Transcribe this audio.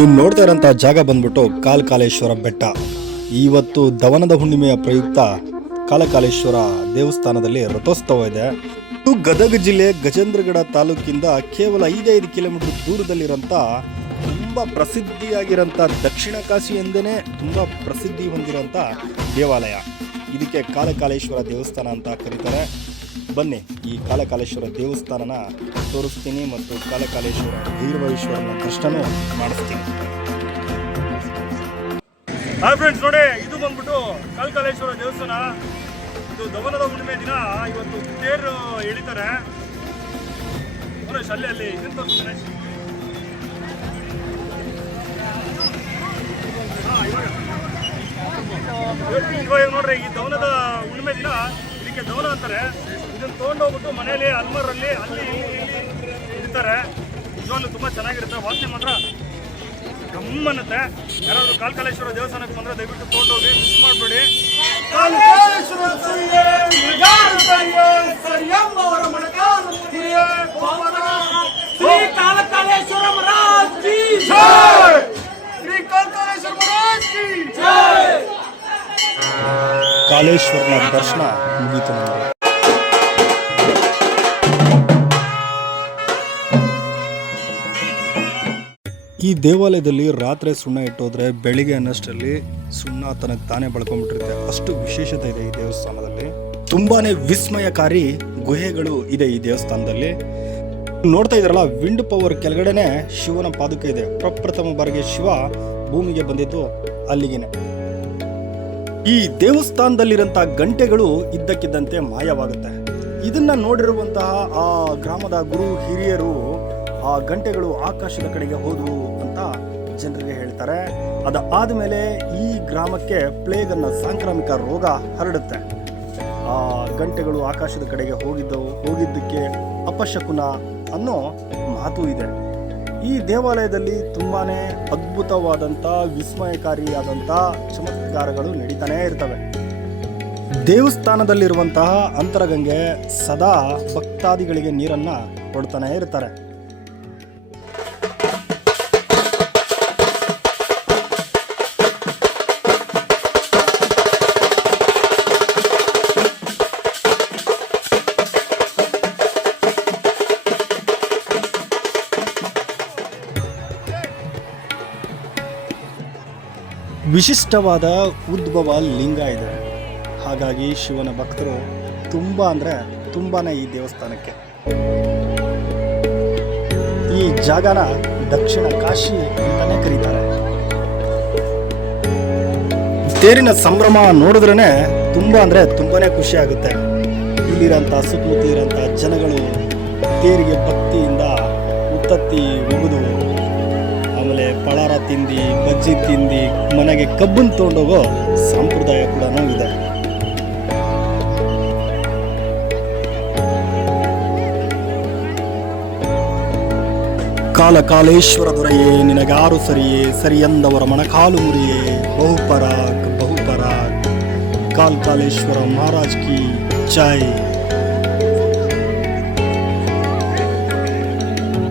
ನೀವು ನೋಡ್ತಾ ಇರೋಂಥ ಜಾಗ ಬಂದ್ಬಿಟ್ಟು ಕಾಲಕಾಲೇಶ್ವರ ಬೆಟ್ಟ. ಇವತ್ತು ದವನದ ಹುಣ್ಣಿಮೆಯ ಪ್ರಯುಕ್ತ ಕಾಲಕಾಲೇಶ್ವರ ದೇವಸ್ಥಾನದಲ್ಲಿ ರಥೋತ್ಸವ ಇದೆ. ಇದು ಗದಗ ಜಿಲ್ಲೆ ಗಜೇಂದ್ರಗಡ ತಾಲೂಕಿಂದ ಕೇವಲ ಐದೈದು ಕಿಲೋಮೀಟರ್ ದೂರದಲ್ಲಿರೋಂಥ ತುಂಬ ಪ್ರಸಿದ್ಧಿಯಾಗಿರೋಂಥ ದಕ್ಷಿಣ ಕಾಶಿ ಎಂದೇ ತುಂಬ ಪ್ರಸಿದ್ಧಿ ಹೊಂದಿರೋಂಥ ದೇವಾಲಯ. ಇದಕ್ಕೆ ಕಾಲಕಾಲೇಶ್ವರ ದೇವಸ್ಥಾನ ಅಂತ ಕರೀತಾರೆ. ಬನ್ನಿ. ಈ ಕಾಲಕಾಲೇಶ್ವರ ದೇವಸ್ಥಾನನ ತೋರಿಸ್ತೀನಿ ಮತ್ತು ಕಾಲಕಾಲೇಶ್ವರ ಭೈರವೇಶ್ವರನ ದರ್ಶನ ಮಾಡಿಸ್ತೀನಿ. ಹಾಯ್ ಫ್ರೆಂಡ್ಸ್ ನೋಡಿ, ಇದು ಬಂದ್ಬಿಟ್ಟು ಕಾಲಕಾಲೇಶ್ವರ ದೇವಸ್ಥಾನ. ಇದು ದಮನದ ಹುಣ್ಣಿಮೆ ದಿನ. ಇವತ್ತು ತೇರು ಎಳಿತಾರೆ. ಅಲ್ಲಿ ಅಲ್ಲಿ ಇದನ್ನು ಇವಾಗ. ನೋಡ್ರಿ, ಈ ದವನದ ಹುಣ್ಣಿಮೆ ದಿನ. ಇದಕ್ಕೆ ದವನ ಅಂತಾರೆ. ಇದನ್ನ ತೊಗೊಂಡೋಗ್ಬಿಟ್ಟು ಮನೆಯಲ್ಲಿ ಅಲ್ಮರಲ್ಲಿ ಅಲ್ಲಿ ಇಲ್ಲಿ ಇಲ್ಲಿ ಇಡ್ತಾರೆ ನಿಜವಾಗ್ಲೂ ತುಂಬಾ ಚೆನ್ನಾಗಿರುತ್ತೆ. ವಾಸನೆ ಮಾತ್ರ ಗಮ್ಮನ್ನತ್ತೆ. ಯಾರಾದರೂ ಕಾಲ್ಕಾಲೇಶ್ವರ ದೇವಸ್ಥಾನಕ್ಕೆ ಬಂದ್ರೆ ದಯವಿಟ್ಟು ತೊಗೊಂಡೋಗಿ ಮಿಸ್ ಮಾಡಬೇಡಿ. ಕಾಲೇಶ್ವರನ ದರ್ಶನ ಮುಗೀತು ನಮಗೆ. ಈ ದೇವಾಲಯದಲ್ಲಿ ರಾತ್ರಿ ಸುಣ್ಣ ಇಟ್ಟೋದ್ರೆ ಬೆಳಿಗ್ಗೆ ಅನ್ನಷ್ಟರಲ್ಲಿ ಸುಣ್ಣ ತನಗೆ ತಾನೇ ಬಳ್ಕೊಂಡ್ಬಿಟ್ಟಿರುತ್ತೆ ಅಷ್ಟು ವಿಶೇಷತೆ ಇದೆ ಈ ದೇವಸ್ಥಾನದಲ್ಲಿ. ತುಂಬಾನೇ ವಿಸ್ಮಯಕಾರಿ ಗುಹೆಗಳು ಇದೆ ಈ ದೇವಸ್ಥಾನದಲ್ಲಿ. ನೋಡ್ತಾ ಇದ್ರಲ್ಲ, ವಿಂಡ್ ಪವರ್ ಕೆಳಗಡೆನೆ ಶಿವನ ಪಾದುಕೆ ಇದೆ. ಪ್ರಪ್ರಥಮ ಬಾರಿಗೆ ಶಿವ ಭೂಮಿಗೆ ಬಂದಿದ್ದು ಅಲ್ಲಿಗೇನೆ. ಈ ದೇವಸ್ಥಾನದಲ್ಲಿರಂತಹ ಗಂಟೆಗಳು ಇದ್ದಕ್ಕಿದ್ದಂತೆ ಮಾಯವಾಗುತ್ತೆ. ಇದನ್ನ ನೋಡಿರುವಂತಹ ಆ ಗ್ರಾಮದ ಗುರು ಹಿರಿಯರು ಆ ಗಂಟೆಗಳು ಆಕಾಶದ ಕಡೆಗೆ ಹೋದವು ಅಂತ ಜನರಿಗೆ ಹೇಳ್ತಾರೆ. ಅದಾದ ಮೇಲೆ ಈ ಗ್ರಾಮಕ್ಕೆ ಪ್ಲೇಗ್ ಅನ್ನೋ ಸಾಂಕ್ರಾಮಿಕ ರೋಗ ಹರಡುತ್ತೆ. ಆ ಗಂಟೆಗಳು ಆಕಾಶದ ಕಡೆಗೆ ಹೋಗಿದ್ದವು, ಹೋಗಿದ್ದಕ್ಕೆ ಅಪಶಕುನ ಅನ್ನೋ ಮಾತು ಇದೆ. ಈ ದೇವಾಲಯದಲ್ಲಿ ತುಂಬಾನೇ ಅದ್ಭುತವಾದಂಥ ವಿಸ್ಮಯಕಾರಿಯಾದಂಥ ಚಮತ್ಕಾರಗಳು ನಡೀತಾನೇ ಇರ್ತವೆ. ದೇವಸ್ಥಾನದಲ್ಲಿರುವಂತಹ ಅಂತರಗಂಗೆ ಸದಾ ಭಕ್ತಾದಿಗಳಿಗೆ ನೀರನ್ನು ಕೊಡ್ತಾನೆ ಇರ್ತಾರೆ. ವಿಶಿಷ್ಟವಾದ ಉದ್ಭವ ಲಿಂಗ ಇದೆ. ಹಾಗಾಗಿ ಶಿವನ ಭಕ್ತರು ತುಂಬ ಅಂದರೆ ತುಂಬಾ ಈ ದೇವಸ್ಥಾನಕ್ಕೆ. ಈ ಜಾಗನ ದಕ್ಷಿಣ ಕಾಶಿ ಅಂತಲೇ ಕರೀತಾರೆ. ತೇರಿನ ಸಂಭ್ರಮ ನೋಡಿದ್ರೇ ತುಂಬ ಅಂದರೆ ತುಂಬಾ ಖುಷಿ ಆಗುತ್ತೆ. ಇಲ್ಲಿರೋಂಥ ಸುತ್ತಮುತ್ತ ಇರೋಂಥ ಜನಗಳು ತೇರಿಗೆ ಭಕ್ತಿಯಿಂದ ಉತ್ತತ್ತಿ ಪಳಾರ ತಿಂದು ಬಜ್ಜಿ ತಿಂದು ಮನೆಗೆ ಕಬ್ಬನ್ನು ತೊಗೊಂಡೋಗೋ ಸಂಪ್ರದಾಯ ಕೂಡ ಇದೆ ಕಾಲ ಕಾಲೇಶ್ವರ ದೊರೆಯೇ, ನಿನಗಾರು ಸರಿಯೇ, ಸರಿಯಂದವರ ಮಣಕಾಲು ಮುರಿಯೇ ಬಹುಪರಾಕ್ ಬಹುಪರಾಕ್ ಕಾಲ್ ಕಾಲೇಶ್ವರ ಮಹಾರಾಜ್ ಕಿ ಜೈ.